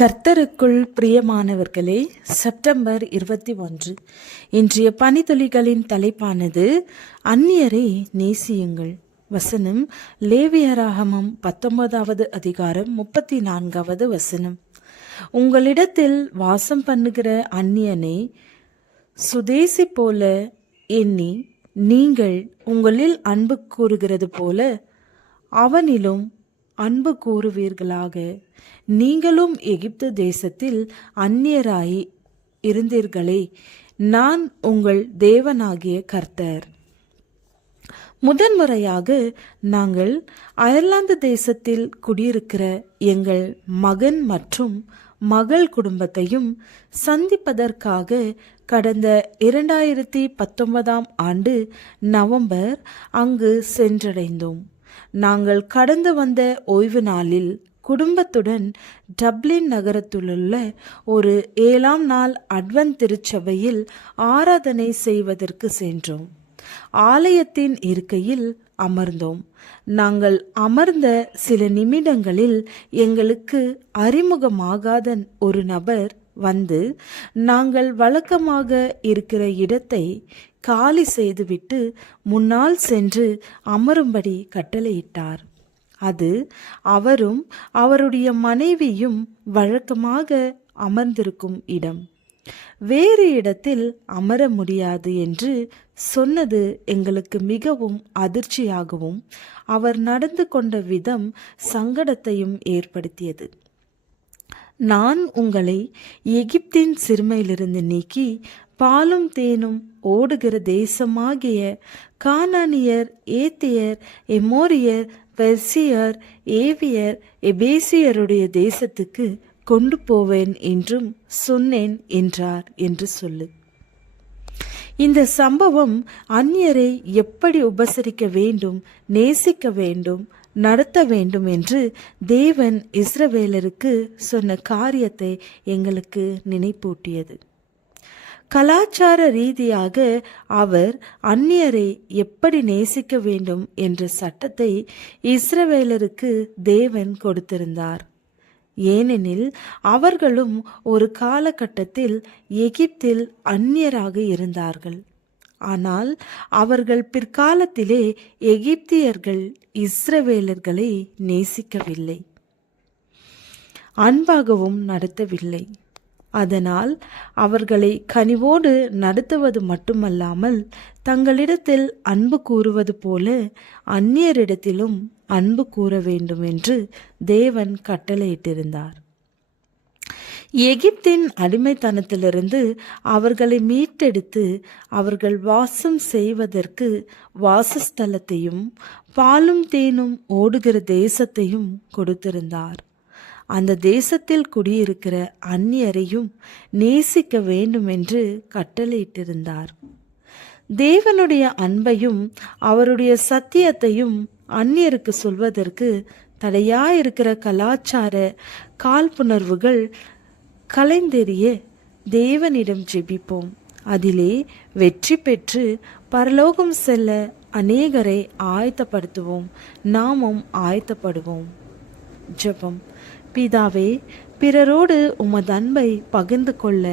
கர்த்தருக்குள் பிரியமானவர்களே, செப்டம்பர் 21 இன்றைய பனித்துளிகளின் தலைப்பானது அந்நியரை நேசியுங்கள். வசனம் லேவியராகமம் 19வது அதிகாரம் 34வது வசனம். உங்களிடத்தில் வாசம் பண்ணுகிற அந்நியனை சுதேசி போல எண்ணி நீங்கள் உங்களில் அன்பு கூறுகிறது போல அவனிலும் அன்பு கூறுவீர்களாக. நீங்களும் எகிப்து தேசத்தில் அந்நியராய் இருந்தீர்களே, நான் உங்கள் தேவனாகிய கர்த்தர். முதன்முறையாக நாங்கள் அயர்லாந்து தேசத்தில் குடியிருக்கிற எங்கள் மகன் மற்றும் மகள் குடும்பத்தையும் சந்திப்பதற்காக கடந்த 2019ஆம் ஆண்டு நவம்பர் அங்கு சென்றடைந்தோம். நாங்கள் கடந்து வந்த ஓய்வு நாளில் குடும்பத்துடன் டப்ளின் நகரத்திலுள்ள ஒரு 7ஆம் நாள் அட்வென்ட் திருச்சபையில் ஆராதனை செய்வதற்கு சென்றோம். ஆலயத்தின் இருக்கையில் அமர்ந்தோம். நாங்கள் அமர்ந்த சில நிமிடங்களில் எங்களுக்கு அறிமுகமாகாத ஒரு நபர் வந்து நாங்கள் வழக்கமாக இருக்கிற இடத்தை காலி செய்துவிட்டு முன்னால் சென்று அமரும்படி கட்டளையிட்டார். அது அவரும் அவருடைய மனைவியும் வழக்கமாக அமர்ந்திருக்கும் இடம். வேறு இடத்தில் அமர முடியாது என்று சொன்னது எங்களுக்கு மிகவும் அதிர்ச்சியாகவும் அவர் நடந்து கொண்ட விதம் சங்கடத்தையும் ஏற்படுத்தியது. நான் உங்களை எகிப்தின் சிறுமையிலிருந்து நீக்கி பாலும் தேனும் ஓடுகிற தேசமாகிய கானானியர், ஏத்தியர், எமோரியர், பெர்சியர், ஏவியர், எபேசியருடைய தேசத்துக்கு கொண்டு போவேன் என்றும் சொன்னேன் என்றார் என்று சொல்லு. இந்த சம்பவம் அந்நியரை எப்படி உபசரிக்க வேண்டும், நேசிக்க வேண்டும், நடத்த வேண்டும் என்று தேவன் இஸ்ரவேலருக்கு சொன்ன காரியத்தை எங்களுக்கு நினைப்பூட்டியது. கலாச்சார ரீதியாக அவர் அந்நியரை எப்படி நேசிக்க வேண்டும் என்ற சட்டத்தை இஸ்ரவேலருக்கு தேவன் கொடுத்திருந்தார். ஏனெனில் அவர்களும் ஒரு காலகட்டத்தில் எகிப்தில் அந்நியராக இருந்தார்கள். ஆனால் அவர்கள் பிற்காலத்திலே எகிப்தியர்கள் இஸ்ரவேலர்களை நேசிக்கவில்லை, அன்பாகவும் நடத்தவில்லை. அதனால் அவர்களை கனிவோடு நடத்துவது மட்டுமல்லாமல் தங்களிடத்தில் அன்பு கூறுவது போல அந்நியரிடத்திலும் அன்பு கூற வேண்டும் என்று தேவன் கட்டளையிட்டிருந்தார். எகிப்தின் அடிமைத்தனத்திலிருந்து அவர்களை மீட்டெடுத்து அவர்கள் வாசம் செய்வதற்கு வாசஸ்தலத்தையும் பாலும் தேனும் ஓடுகிற தேசத்தையும் கொடுத்திருந்தார். அந்த தேசத்தில் குடியிருக்கிற அந்நியரையும் நேசிக்க வேண்டும் என்று கட்டளையிட்டிருந்தார். தேவனுடைய அன்பையும் அவருடைய சத்தியத்தையும் அந்நியருக்கு சொல்வதற்கு தடையாயிருக்கிற கலாச்சார காழ்ப்புணர்வுகள் கலைந்தெறிய தேவனிடம் ஜெபிப்போம். அதிலே வெற்றி பெற்று பரலோகம் செல்ல அநேகரை ஆயத்தப்படுத்துவோம். நாமும் ஆயத்தப்படுவோம். ஜெபம். பிதாவே, பிறரோடு உமது அன்பை பகிர்ந்து கொள்ள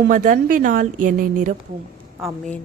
உமது அன்பினால் என்னை நிரப்பும். ஆமென்.